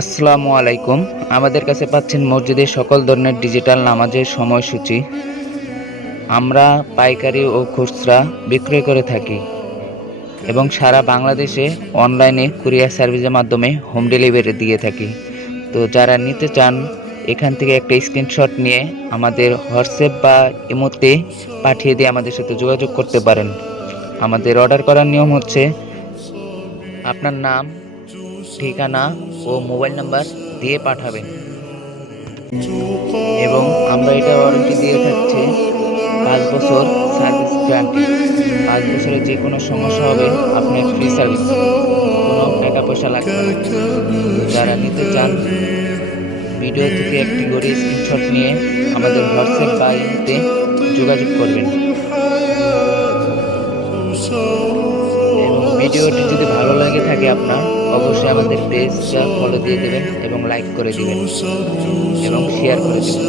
আসসালামু আলাইকুম। আমাদের কাছে পাচ্ছেন মসজিদের সকল ধরনের ডিজিটাল নামাজের সময়সূচি। আমরা পাইকারি ও খুচরা বিক্রয় করে থাকি এবং সারা বাংলাদেশে অনলাইনে কুরিয়ার সার্ভিসের মাধ্যমে হোম ডেলিভারি দিয়ে থাকি। তো যারা নিতে চান এখান থেকে একটা স্ক্রিনশট নিয়ে আমাদের হোয়াটসঅ্যাপ বা ইমোতে পাঠিয়ে দিয়ে আমাদের সাথে যোগাযোগ করতে পারেন। আমাদের অর্ডার করার নিয়ম হচ্ছে আপনার নাম, ঠিকানা ও মোবাইল নাম্বার দিয়ে পাঠাবেন এবং আমরা এটা ওয়ারেন্টি দিয়ে থাকছি 5 বছর সার্ভিস গ্যারান্টি। 5 বছরে যে কোনো সমস্যা হবে আপনার ফ্রি সার্ভিস, কোনো টাকা পয়সা লাগবে না। তো যারা নিতে চান ভিডিও থেকে একটি করে স্ক্রিনশট নিয়ে আমাদের হোয়াটসঅ্যাপ বা ইমোতে যোগাযোগ করবেন এবং ভিডিওটি যদি ভালো লাগে থাকে আপনার অবশ্যই আমাদের পেজটা ফলো দিয়ে দেবেন এবং লাইক করে দিবেন এবং শেয়ার করে দেবেন।